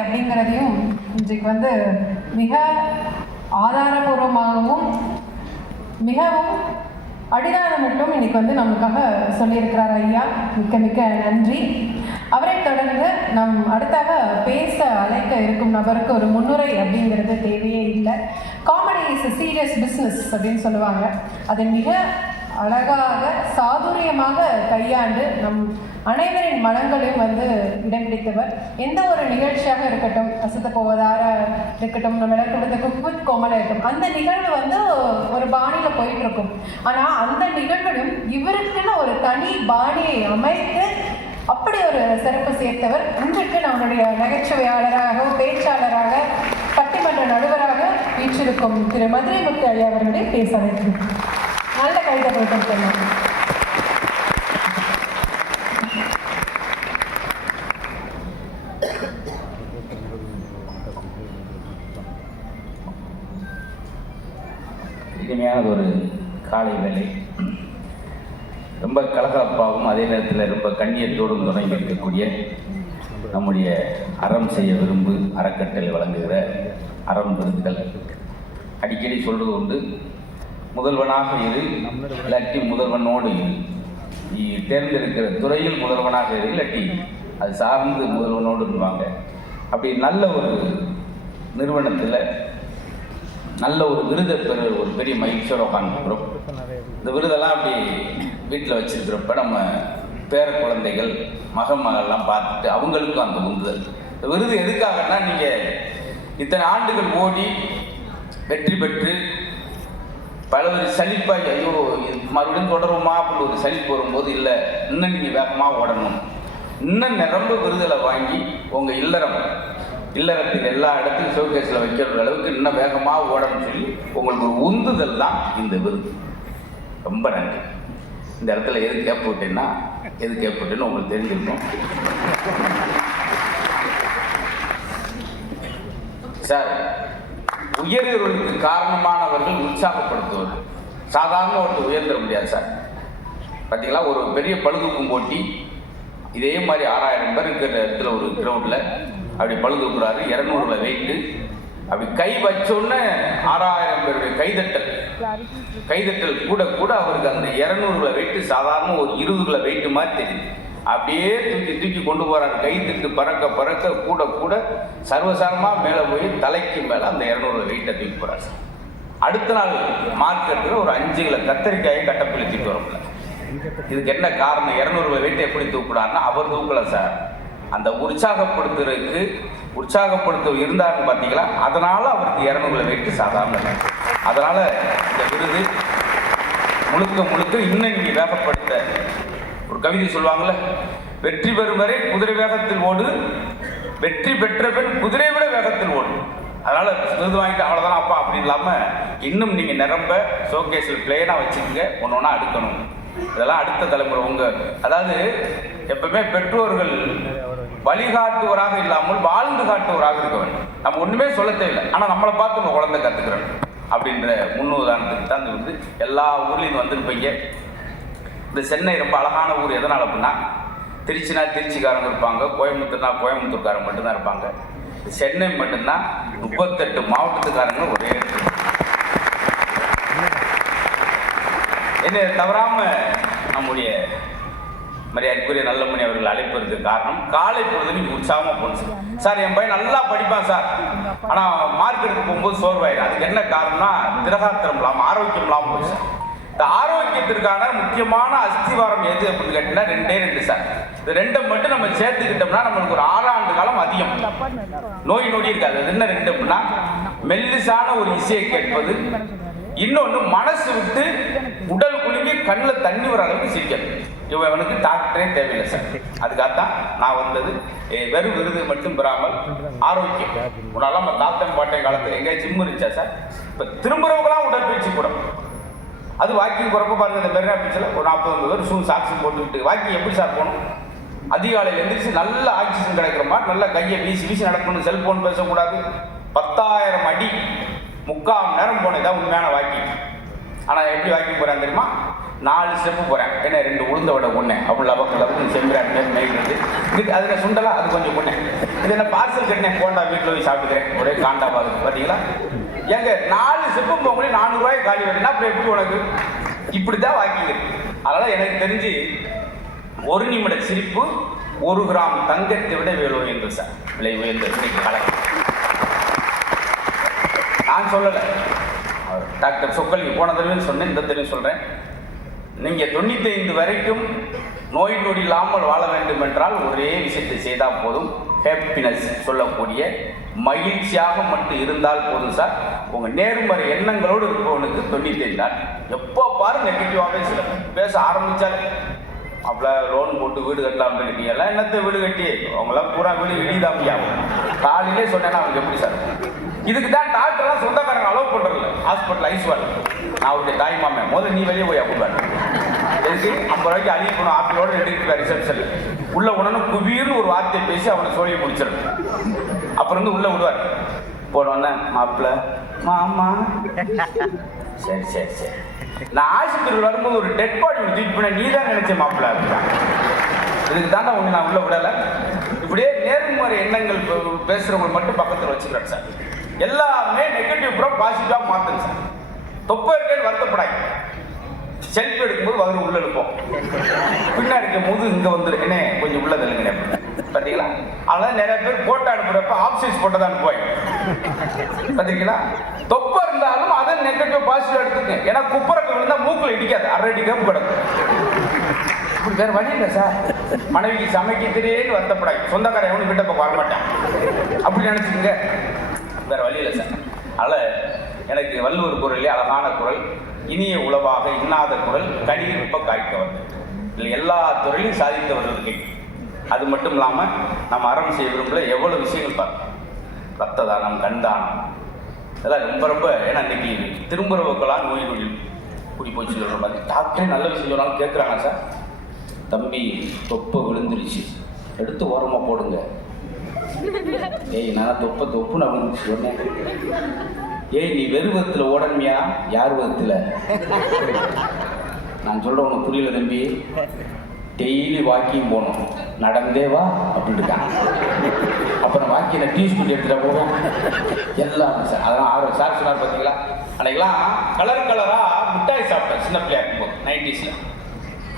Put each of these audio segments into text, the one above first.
அப்படிங்கிறதையும் இன்றைக்கு வந்து மிக ஆதாரபூர்வமாகவும் மிகவும் அடிதானமிட்டும் இன்னைக்கு வந்து நமக்காக சொல்லியிருக்கிறார் ஐயா. மிக்க மிக்க நன்றி. அவரை தொடர்ந்து நம் அடுத்தாக பேச அழைக்க இருக்கும் நபருக்கு ஒரு முன்னுரை அப்படிங்கிறது தேவையே இல்லை. காமெடி இஸ் சீரியஸ் பிஸ்னஸ் அப்படின்னு சொல்லுவாங்க. அதை மிக அழகாக சாதுரியமாக கையாண்டு நம் அனைவரின் மனங்களையும் வந்து இடம் பிடித்தவர். எந்த ஒரு நிகழ்ச்சியாக இருக்கட்டும் அசத்த போவதார இருக்கட்டும் நம்ம கொடுத்த குக்வித் கோமலாக இருக்கட்டும் அந்த நிகழ்வு வந்து ஒரு பாணியில் போயிட்டு இருக்கும் ஆனால் அந்த நிகழ்விலும் இவருக்குன்னு ஒரு தனி பாணியை அமைத்து அப்படி ஒரு சிறப்பு சேர்த்தவர். இன்றைக்கு நம்மளுடைய நகைச்சுவையாளராக பேச்சாளராக பட்டிமன்ற நடுவராக வீற்றிருக்கும் திரு மதுரை முத்து ஐயா அவர்களை பேச அழைக்கிறேன் நல்ல கைதை போட்டு இனிமையான ஒரு காலை வேலை ரொம்ப கலகலப்பாகவும் அதே நேரத்தில் ரொம்ப கண்ணியத்தோடும் தொடங்கி இருக்கக்கூடிய நம்முடைய அறம் செய்ய விரும்பு அறக்கட்டளை வழங்குகிற அறம் விருதுகள் அடிக்கடி சொல்கிறது உண்டு. முதல்வனாக இரு. இல்லாட்டி முதல்வனோடு இரு. நீ தேர்ந்தெடுக்கிற துறையில் முதல்வனாக இரு. இல்லாட்டி அது சார்ந்து முதல்வனோடுவாங்க அப்படி நல்ல ஒரு நிறுவனத்தில் நல்ல ஒரு விருதை பெற ஒரு பெரிய மகிழ்ச்சியோட உட்காந்துருக்கிறோம் இந்த விருதெல்லாம் அப்படி வீட்டில் வச்சிருக்கிறப்ப நம்ம பேர குழந்தைகள் மகன் மகள்லாம் பார்த்துட்டு அவங்களுக்கும் அந்த உந்துதல். இந்த விருது எதுக்காகன்னா நீங்கள் இத்தனை ஆண்டுகள் ஓடி வெற்றி பெற்று பல ஒரு சலிப்பாகி ஐயோ இது மறுபடியும் தொடருமா அப்படின்னு ஒரு சலிப்பு வரும்போது இல்லை இன்னும் நீங்கள் வேகமாக ஓடணும். இன்னும் நிரம்ப விருதலை வாங்கி உங்கள் இல்லறம் இல்லறத்தில் எல்லா இடத்துலையும் ஷோகேஸில் வைக்கிற அளவுக்கு இன்னும் வேகமாக ஓடணும்னு சொல்லி உங்களுக்கு ஒரு உந்துதல் தான் இந்த விருது. ரொம்ப நன்றி. இந்த இடத்துல எது கேட்போட்டேன்னா எது கேட்போட்டேன்னு உங்களுக்கு தெரிஞ்சிருக்கும். சார் உயர்வுகளுக்கு காரணமானவர்கள் உற்சாகப்படுத்துவது. சாதாரண ஒருத்தர் உயர்ந்துட முடியாது சார். பார்த்தீங்களா ஒரு பெரிய பழுதுக்கும் போட்டி. இதே மாதிரி ஆறாயிரம் பேர் இருக்கிற இடத்துல ஒரு கிரவுண்டில் அப்படி பழுதுக்குறாரு இரநூறுல வெயிட்டு அப்படி கை வச்சோன்னே ஆறாயிரம் பேருடைய கைதட்டல். கைதட்டல் கூட கூட அவருக்கு அந்த இரநூறுல வெயிட்டு சாதாரண ஒரு இருபதுல வெயிட்டு மாதிரி தெரியுது. அப்படியே தூக்கி தூக்கி கொண்டு போகிறார் கை திட்டு பறக்க பறக்க கூட கூட சர்வசாரமாக மேலே போய் தலைக்கு மேலே அந்த இரநூறு வெயிட்டை தூக்கி போகிறார் சார் அடுத்த நாள் மார்க்கெட்டில் ஒரு அஞ்சு கிலோ கத்தரிக்காயை கட்டப்பிள்ளை தூக்கி வரல இதுக்கு என்ன காரணம்? இரநூறுவா வெயிட்டை எப்படி தூக்குறாருன்னா அவர் தூக்கலை சார். அந்த உற்சாகப்படுத்துறதுக்கு உற்சாகப்படுத்த இருந்தாருன்னு பார்த்தீங்களா அதனால அவருக்கு இரநூறுல வெயிட்டு சாதாரண அதனால் அதனால இந்த விருது முழுக்க முழுக்க இன்னும் நீங்கள் வேகப்படுத்த ஒரு கவிதை சொல்லுவாங்கல்ல வெற்றி பெறும் வரை குதிரை வேகத்தில் ஓடு வெற்றி பெற்ற பின் குதிரை விட வேகத்தில் ஓடு. அதனால் விருது வாங்கிட்டு அவ்வளோதான் அப்பா அப்படி இல்லாமல் இன்னும் நீங்கள் நிரம்ப ஷோகேஸில் பிளேனாக வச்சுக்கோங்க ஒன்று ஒன்றா அடுக்கணும். இதெல்லாம் அடுத்த தலைமுறை உங்கள் அதாவது எப்பவுமே பெற்றோர்கள் வழிகாட்டுவராக இல்லாமல் வாழ்ந்து காட்டுவராக இருக்க வேண்டும். நம்ம ஒன்றுமே சொல்ல தேவையில்லை ஆனால் நம்மளை பார்த்து நம்ம குழந்தை கற்றுக்கிறோம் அப்படின்ற முன்னுதாரணத்துக்கு தான் வந்து எல்லா ஊர்லேயும் வந்திருப்பீங்க இந்த சென்னை ரொம்ப அழகான ஊர் எதனால் அப்படின்னா திருச்சினா திருச்சிக்காரங்க இருப்பாங்க கோயம்புத்தூர்னா கோயம்புத்தூர்காரங்க மட்டும்தான் இருப்பாங்க. சென்னை மட்டும்தான் முப்பத்தெட்டு மாவட்டத்துக்காரங்க ஒரே இடத்துல. என்னை தவறாம நம்முடைய மரியாதைக்குரிய நல்லமணி அவர்கள் அழைப்பதற்கு காரணம் காலை பொழுது நீங்க உற்சாகமா போகணும் சார். சார் என் பையன் நல்லா படிப்பான் சார். ஆனா மார்க் எடுக்க போகும்போது சோர்வாயிடும். அதுக்கு என்ன காரணம்னா திரகாத்திரம் இல்லாம ஆரோக்கியம் இல்லாம போச்சு சார். இந்த ஆரோக்கியத்திற்கான முக்கியமான அஸ்திவாரம் எது அப்படின்னு கேட்டீங்கன்னா ரெண்டே ரெண்டு சார் இந்த ரெண்டை மட்டும் நம்ம சேர்த்துக்கிட்டோம்னா நம்மளுக்கு ஒரு ஆறாண்டு காலம் அதிகம். நோய் நொடி இருக்காது. அது என்ன ரெண்டு அப்படின்னா மெல்லிசான ஒரு இசையை கேட்பது. இன்னொன்று மனசு விட்டு உடல் குலுங்கி கண்ணில் தண்ணி வர அளவுக்கு சிரிக்கணும் இவனுக்கு டாக்டரே தேவையில்லை சார் அதுக்காகத்தான் நான் வந்தது. வெறும் விருது மட்டும் பெறாமல் ஆரோக்கியம். முன்னாலாம் நம்ம தாத்தன் பாட்டை காலத்தில் எங்கேயா ஜிம் இருந்துச்சா சார் இப்போ திரும்புறவங்களாம் உடற்பயிற்சி கூட அது வாக்கிங் போகிறப்ப பாருங்கள் இந்த மெரினா பீச்சில் ஒரு நாற்பது பேர் ஷூ சாக்ஸ் போட்டுக்கிட்டு வாக்கிங் எப்படி சார் போகணும்? அதிகாலையில் எழுந்திரிச்சு நல்ல ஆக்சிஜன் கிடைக்கிற மாதிரி நல்ல கையை வீசி வீசி நடக்கணும். செல்ஃபோன் பேசக்கூடாது. பத்தாயிரம் அடி முக்கால் மணி நேரம் போனது தான் உண்மையான வாக்கிங் ஆனால் எப்படி வாக்கிங் போகிறேன் தெரியுமா? நாலு ஸ்டெப்பு போகிறேன் ஏன்னா ரெண்டு உளுந்த விட ஒன்று அப்படி லவக்கு லவக்கு செம்பிரான் மேல் மேய்கிறது இது அது அது கொஞ்சம் ஒன்று இது என்ன பார்சல் கட்டினேன் போண்டா வீட்டில் போய் சாப்பிட்டுக்கிறேன். ஒரே காண்டா பாருங்க பார்த்தீங்களா ஏங்க நாலு ஸ்டெப்பு போக முடியும் நானூறுரூவாய் காலி வருதுன்னா அப்புறம் எப்படி உனக்கு? இப்படி தான் வாக்கிங்க அதனால் எனக்கு தெரிஞ்சு ஒரு நிமிட சிரிப்பு ஒரு கிராம் தங்கத்தை விட விலை உயர்ந்தது சார். விலை உயர்ந்த இன்னைக்கு கலக்கு நான் சொல்லலை. டாக்டர் சொக்கல் போன தடவை சொன்னேன் இந்த தடவையும் சொல்கிறேன் நீங்கள் தொண்ணூத்தைந்து வரைக்கும் நோய் நொடி இல்லாமல் வாழ வேண்டும் என்றால் ஒரே விஷயத்தை செய்தால் போதும். ஹாப்பினஸ் சொல்லக்கூடிய மகிழ்ச்சியாக மட்டும் இருந்தால் போதும் சார். உங்கள் நேர்மறை எண்ணங்களோடு இருப்பவனுக்கு தொண்ணூத்தைந்து நாள் எப்போ பாரு நெகட்டிவாகவே சில பேச ஆரம்பித்தாலே அப்பல லோன் போட்டு வீடு கட்டலாம்னு இருக்கீங்க எல்லாம் என்னத்தை வீடு கட்டி? அவங்களாம் பூரா வீடு இடிதான் காலையிலே சொன்னேன்னா அவங்க எப்படி சார்? இதுக்கு தான் டாக்டர்லாம் சொந்தக்காரங்க அலோவ் பண்ணுறதில்ல ஹாஸ்பிட்டல் ஐஸ்வால் நான் அவருடைய தாய் மாமன். முதல்ல நீ வெளியே போய் அப்படின்னு எதுக்கு ஐம்பது ரூபாய்க்கு அழிவு போகணும் ஆப்பிளோட எடுத்துட்டு ரிசப்ஷன் உள்ள உடனே குபீர்னு ஒரு வார்த்தையை பேசி அவனை சோழியை முடிச்சிடும் அப்புறம் வந்து உள்ள விடுவார். போனோடனே மாப்பிள்ள மாமா. சரி சரி சரி. நான் ஆஸ்பத்திரி வரும்போது ஒரு டெட் பாடி ஒன்று தூக்கி போனேன். நீ தான் நினைச்ச மாப்பிள்ள. இதுக்கு தான் உங்க நான் உள்ள விடலை. இப்படியே நேர்மறை எண்ணங்கள் பேசுறவங்க மட்டும் பக்கத்தில் வச்சுக்கிறேன் சார். எல்லாமே நெகட்டிவ் ப்ரோ பாசிட்டிவாக மாற்றுங்க சார். தொப்பை இருக்கேன்னு வருத்தப்படாது செல்ஃபி எடுக்கும்போது வகுறு உள்ள எழுப்போம் பின்னாடி இருக்கும் போது இங்கே வந்துரு என்ன கொஞ்சம் உள்ள தள்ளுங்க பார்த்தீங்களா அதெல்லாம் நிறைய பேர் போட்டோ அனுப்புறப்ப ஆப்சைஸ் போட்டோ தான் அனுப்புவாங்க பார்த்தீங்களா தொப்பை இருந்தாலும் அதை நெகட்டிவ் பாசிட்டிவ் எடுத்துங்க ஏன்னா குப்பரக்கு விழுந்தா மூக்கில் இடிக்காது. அரை அடி கப்பு கிடக்கும். இப்படி வேற வழி இல்லை சார். மனைவிக்கு சமைக்க தெரியுன்னு வருத்தப்படாது சொந்தக்காரன் எவனும் கிட்ட இப்போ வரமாட்டான். அப்படி நினச்சிக்கங்க. வேற வழி இல்லை சார். அதனால் எனக்கு வள்ளுவர் குரலே அழகான குரல். இனிய உளவாக இன்னாத குரல் கனியிருப்ப காய்க்கவர் இதில் எல்லா துறையிலும் சாதித்தவர்கள் வருவதில்லை அது மட்டும் இல்லாமல் நம்ம அறம் செய்ய விரும்பல எவ்வளோ விஷயங்கள் பார்க்கணும் ரத்த தானம் கண் தானம் இதெல்லாம் ரொம்ப ரொம்ப ஏன்னா இன்னைக்கு திரும்புறவுக்கெல்லாம் நோய் நொழி கூடி போச்சு சொல்கிற மாதிரி. டாக்டரே நல்ல விஷயம் சொன்னாலும் கேட்குறாங்க சார்? தம்பி தொப்பை விழுந்துருச்சு. எடுத்து ஓரமாக போடுங்க. ஏய் நான் தொப்பை தொப்புன்னு அப்படின்னு சொன்னேன் ஏய் நீ வெறுவத்தில் ஓடணுமியா? யார் வகத்தில் நான் சொல்கிறேன் உனக்கு புரியல தம்பி. டெய்லி வாக்கிங் போகணும். நடந்தே வா அப்படின்னு இருக்கான் அப்புறம் வாக்கியில் டீ ஸ்கூட்டி எடுத்துகிட்டு போவோம் எல்லாம் சார் அதெல்லாம் ஆறு சார் சொன்னார் பார்த்தீங்களா அன்னைக்கெல்லாம் கலர் கலராக மிட்டாய் சாப்பிட்டேன் சின்ன பிள்ளையா இருக்கும்போது நைன்டிஸில்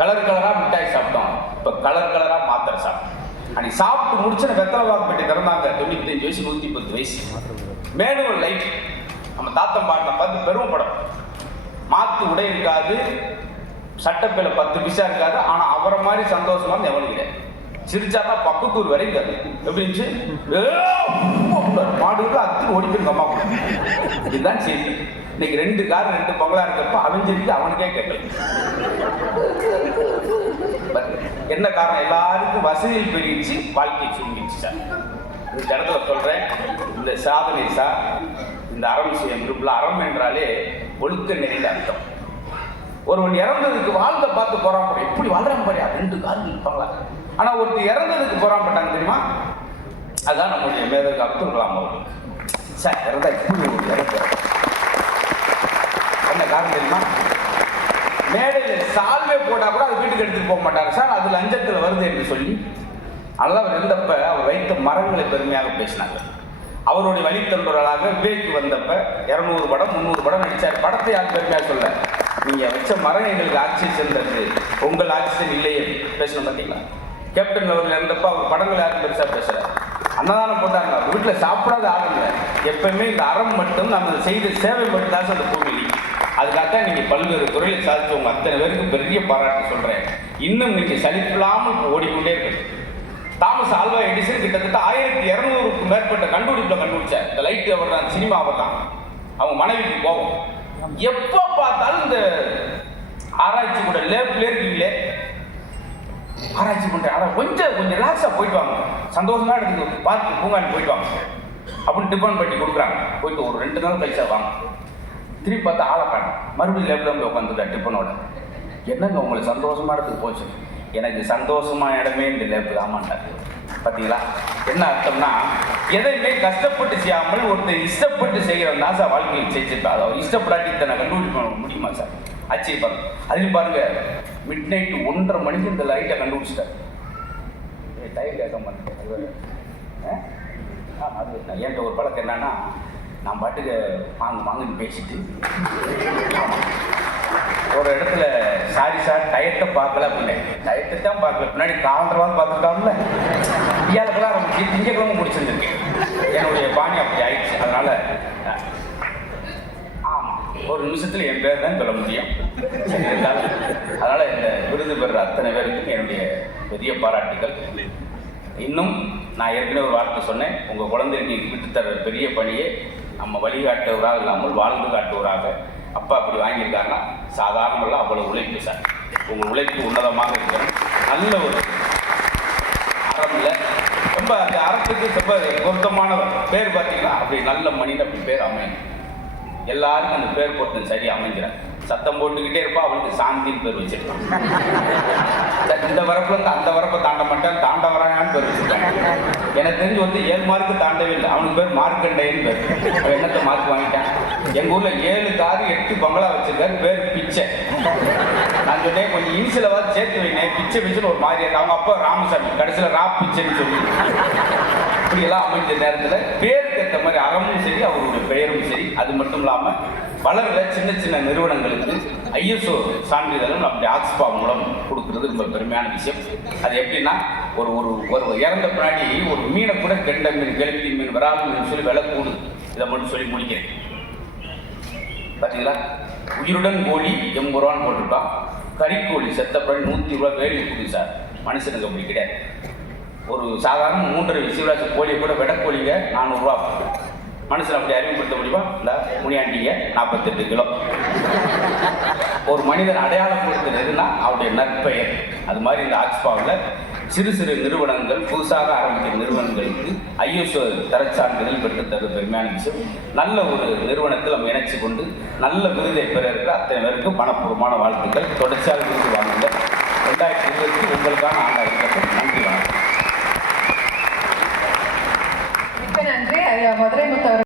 கலர் கலராக மிட்டாய் சாப்பிட்டோம். இப்போ கலர் கலராக மாத்திரை சாப்பிட்டோம். அன்னைக்கு சாப்பிட்டு முடிச்சு வெத்தலை வாக்கு பெட்டி திறந்தாங்க. தொண்ணூத்தஞ்சு வயசு நூற்றி பத்து வயசு. மேனுவல் லைட் நம்ம தாத்தம் பாட்டில் பார்த்து பெருமைப்படும் மாத்து உடை இருக்காது சட்டப்பையில் பத்து பிசா இருக்காது ஆனால் அவரை மாதிரி சந்தோஷமா எவனும் கிடையாது. சிரிச்சா தான் பக்கத்தூர் வரைக்கும் இருக்காது. எப்படி இருந்துச்சு? அத்து ஓடி போய் அம்மா இதுதான் சரி இன்னைக்கு ரெண்டு கார் ரெண்டு பங்களா இருக்கப்ப அவன் அவனுக்கே கேட்கல என்ன காரணம்? எல்லாருக்கும் வசதியில் பெருகிச்சு வாழ்க்கை சுருங்கிச்சு சார். இந்த இடத்துல சொல்றேன். இந்த சாதனை சார் இந்த அறம் செய்யும் குரூப்ல அறம் என்றாலே ஒழுக்க நெறியில் அர்த்தம். ஒருவன் இறந்ததுக்கு வாழ்ந்த பார்த்து போறான் எப்படி வாழ்றான் பாரு ரெண்டு காரணம் இருப்பாங்களா? ஆனா ஒருத்தர் இறந்ததுக்கு போறான் பட்டாங்க தெரியுமா? அதான் நம்முடைய மேதகு அப்துல் கலாம் அவர்கள். சார் இறந்தா இப்படி ஒரு இறந்து என்ன காரணம் தெரியுமா? மேடையில் சால்வே போட்டா கூட அது வீட்டுக்கு எடுத்துட்டு போக மாட்டாங்க சார் அது லஞ்சத்தில் வருது என்று சொல்லி அதெல்லாம் அவர் இருந்தப்ப அவர் வைத்த மரங்களை பெருமையாக பேசினாங்க அவருடைய வழித்தொண்டர்களாக விவேக் வந்தப்ப இரநூறு படம் முந்நூறு படம் நடித்தார் படத்தை யார் பெருமையாக சொல்ல நீங்க வச்ச மரம் எங்களுக்கு ஆக்சிஜன் தந்து உங்கள் ஆக்சிஜன் இல்லையே. பேசணும் பார்த்தீங்களா கேப்டன் அவர்கள் இருந்தப்ப அவர் படங்கள் யாரும் பெருசா பேசுறாரு. அன்னதானம் போட்டாங்க வீட்டில் சாப்பிடாத ஆளுங்க எப்பவுமே இந்த அறம் மட்டும் நம்ம செய்த சேவை மட்டும் தான் அந்த பூமியில். அதுக்காகத்தான் நீங்க பல்வேறு துறையில் சாதிச்சவங்க அத்தனை பேருக்கு பெரிய பாராட்டு சொல்றேன். இன்னும் நீங்க சலிப்பில்லாமல் ஓடிக்கொண்டே இருக்கு. தாமஸ் ஆல்வா எடிசன் கிட்டத்தட்ட ஆயிரத்தி இரநூறுக்கும் மேற்பட்ட கண்டுபிடிப்பில் கண்டுபிடிச்சார் இந்த லைட் அவர் தான் சினிமா அவர் தான். அவங்க மனைவிக்கு போவோம் எப்போ பார்த்தாலும் இந்த ஆராய்ச்சி கூட லேப்பில் இருக்கீங்களே ஆராய்ச்சி பண்ணுறேன் ஆனால் கொஞ்சம் கொஞ்சம் ரிலாக்ஸாக போயிட்டு வாங்க. சந்தோஷமாக எடுத்து பார்த்து பூங்கான்னு போயிட்டு வாங்க. அப்படின்னு டிஃபன் பண்ணி கொடுக்குறாங்க. போயிட்டு ஒரு ரெண்டு நாள் கழிச்சா வாங்க. திருப்பி பார்த்தா ஆளை காணும். மறுபடியும் லேப்ல வந்து உட்காந்துருக்கா டிஃபனோட என்னங்க உங்களுக்கு சந்தோஷமா இடத்துக்கு போச்சு? எனக்கு சந்தோஷமான இடமே இந்த லேப் மாட்டாங்க பார்த்தீங்களா என்ன அர்த்தம்னா எதையுமே கஷ்டப்பட்டு செய்யாமல் ஒருத்தர் இஷ்டப்பட்டு செய்கிறவன் தான் சார் வாழ்க்கையில் செஞ்சிருப்பா அதை இஷ்டப்படாட்டி தன்னை கண்டுபிடிக்க முடியுமா சார்? ஆச்சரியப்படுறேன் அதில் பாருங்க மிட் நைட்டு ஒன்றரை மணிக்கு இந்த லைட்டை கண்டுபிடிச்சிட்டார். டைம் கேட்க மாட்டேன் அது ஆ? அது நான் என்கிட்ட ஒரு பழக்கம் என்னன்னா நான் பாட்டுக்கு வாங்க வாங்கன்னு பேசிட்டு ஒரு இடத்துல சாரி சார் டயத்தை பார்க்கல அப்படின்னு டயத்தை தான் பார்க்கல. பின்னாடி காலண்டராவது பார்த்துட்டாங்கல்ல இந்தியாவுக்கெல்லாம் ரொம்ப திங்கக்கிழமை பிடிச்சிருந்துருக்கு. என்னுடைய பாணி அப்படி ஆயிடுச்சு. அதனால ஒரு நிமிஷத்துல என் பேர் தான் சொல்ல முடியும். அதனால இந்த விருது பெறுற அத்தனை பேருக்கும் என்னுடைய பெரிய பாராட்டுகள். இன்னும் நான் ஏற்கனவே ஒரு வார்த்தை சொன்னேன். உங்கள் குழந்தைக்கு விட்டு தர பெரிய பணியை நம்ம வழிகாட்டுவராக இல்லாமல் வாழ்ந்து காட்டுவராக அப்பா அப்படி வாங்கியிருக்காருன்னா சாதாரணமெல்லாம் அவ்வளோ உழைப்பு சார். உங்கள் உழைப்பு உன்னதமாக இருக்கணும் நல்ல ஒரு ரொம்ப அந்த அறத்துக்கு ரொம்ப பொருத்தமானவர். பேர் பார்த்தீங்கன்னா அப்படி நல்ல மனிதன் அப்படி பேர் அமையும் எல்லாருக்கும் அந்த பேர் பொருத்தம் சரி அமைஞ்சிடும் சத்தம் போட்டுக்கிட்டே இருப்பா அவனுக்கு சாந்தின்னு பேர் வச்சிருக்கான் இந்த வரப்புல இருந்து அந்த வரப்பை தாண்ட மாட்டேன் தாண்ட வராங்கன்னு பேர் வச்சிருக்காங்க எனக்கு தெரிஞ்சு வந்து ஏழு மார்க்கு தாண்டவே இல்லை. அவனுக்கு பேர் மார்க்கண்டேன்னு பேர். அவன் என்னத்தை மார்க் வாங்கிட்டான்? எங்கள் ஊரில் ஏழு காரு எட்டு பங்களா வச்சிருக்காரு பேர் பிச்சை. சொன்னேன் கொஞ்சம் இனிஷியலாவது சேர்த்து வைங்க. பிச்சை பிச்சைன்னு ஒரு மாதிரி. இருக்கு அவங்க அப்பா ராமசாமி. கடைசியில் ரா பிச்சைன்னு சொல்லி. இப்படியெல்லாம் அமைஞ்ச நேரத்தில் பேருக்கு ஏற்ற மாதிரி அறமும் சரி அவருடைய பெயரும் சரி. அது மட்டும் இல்லாமல் வளர்கிற சின்ன சின்ன நிறுவனங்களுக்கு ஐஎஸ்ஓ சான்றிதழும் அப்படி ஆக்ஸ்பா மூலம் கொடுக்கறது ரொம்ப பெருமையான விஷயம். அது எப்படின்னா ஒரு ஒரு ஒரு இறந்த பின்னாடி ஒரு மீனை கூட கெண்ட மீன் கெளுத்தி மீன் வராது மீன் சொல்லி விலை கூடுது. இதை மட்டும் சொல்லி முடிக்கிறேன். பார்த்தீங்களா உயிருடன் கோழி எண்பது ரூபான்னு கறிக்கோழி செத்த பிறகு நூற்றி ரூபா வேலி கொடுக்கும் சார். மனுஷனுக்கு அப்படி கிடையாது. ஒரு சாதாரண மூன்றரை சிவராஜ் கோழியை கூட வெடக்கோழிங்க நானூறுரூவா மனுஷன் அப்படி அறிமுகப்படுத்த முடியுமா? இந்த முனியாண்டிங்க நாற்பத்தெட்டு கிலோ. ஒரு மனிதன் அடையாளப்படுத்துறதுன்னா அவருடைய நற்பெயர். அது மாதிரி இந்த ஆக்ஸ்பாவில் சிறு சிறு நிறுவனங்கள் புதுசாக ஆரம்பிக்கிற நிறுவனங்களுக்கு ஐஎஸ்ஓ தரச்சான்றிதழ் பெற்று பெருமையான விஷயம். நல்ல ஒரு நிறுவனத்தில் நம்ம இணைச்சு கொண்டு நல்ல விருதை பெற இருக்கிற அத்தனை பேருக்கு மனப்பூர்வமான வாழ்த்துக்கள். தொடர்ச்சியாக விருது வாங்குங்கள் ரெண்டாயிரத்தி இருபத்தி உங்களுக்கான ஆண்டாக இருக்கட்டும் நன்றி வணக்கம். மிக்க நன்றி. மதுரை